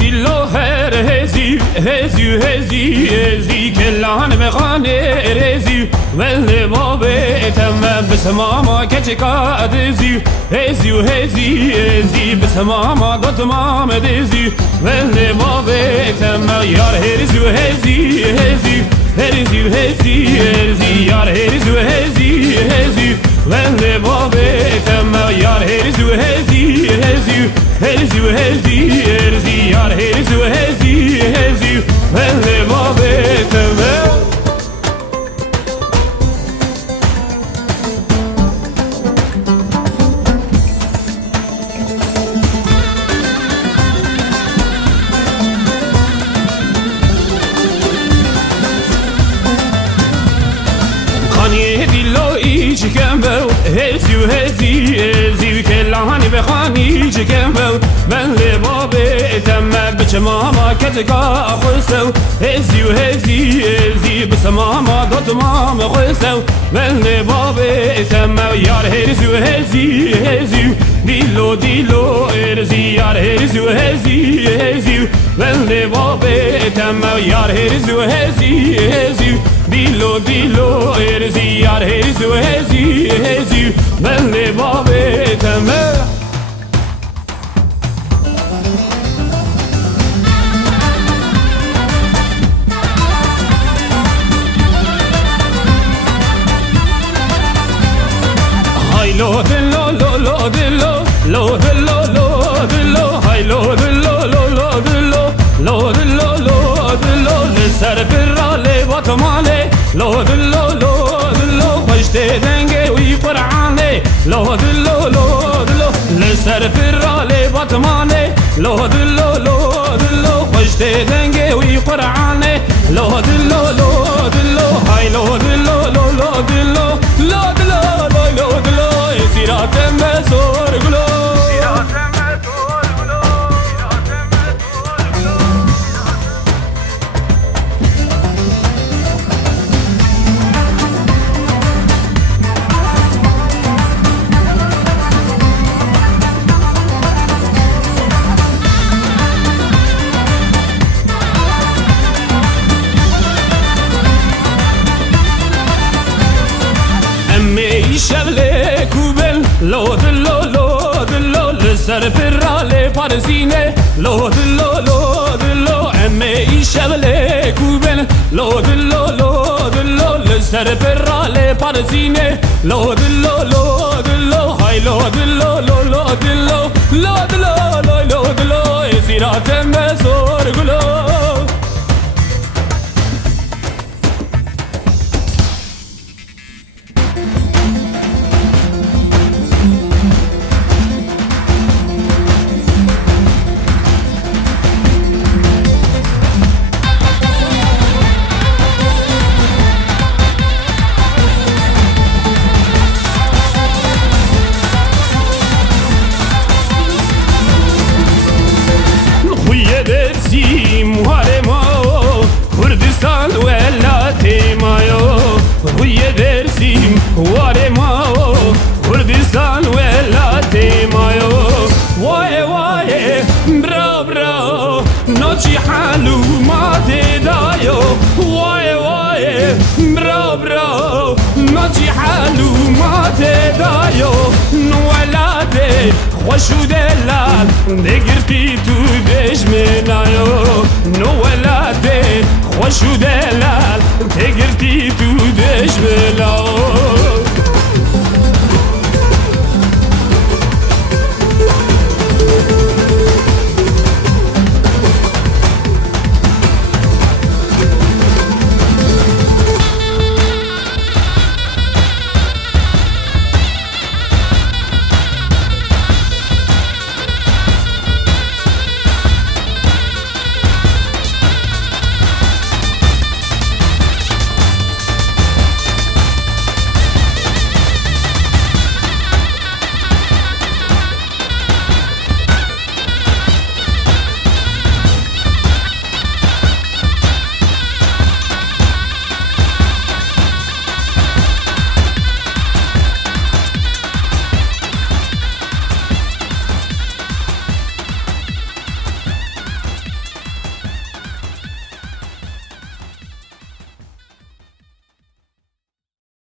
dillo her hezi kellan mekhane rezi welle babe tamam bismama keçka dezi hezi bismama dotmam dezi welle babe tamam yar hezi yar hezi welle babe tamam yar hezi yar hezi welle babe tamam dillo iç kember hezi kellani bekhani kember ben le babe tamam bçmama ketka khusau hezi bsmama dotmam khusau ben le babe tamam yar hezi dillo erzi yar hezi ben le babe tamam yar hezi dillo erzi yar hezi ben le babe tamam hay lo dillo hay lo dillo ser birale batmale lo dillo khashte denge wi qur'ane lo dillo ser birale batmale lo dillo khashte denge wi qur'ane lo dillo hay lo dillo siratem besor gulo شغله کوبل لو دلو لسر برale parsine لو دلو امی شغله کوبل لو دلو لسر برale parsine لو دلو hay lo دلو زیراتم بسور گلو Kurdistan velati mayo Huye dersim ware mao Kurdistan velati mayo Waye bra Noci halu mate dayo Waye bra Noci halu mate dayo Nwalate خوشو دلال دگرتی تو دشمنایو نولاده خوشو دلال دگرتی تو دشمنایو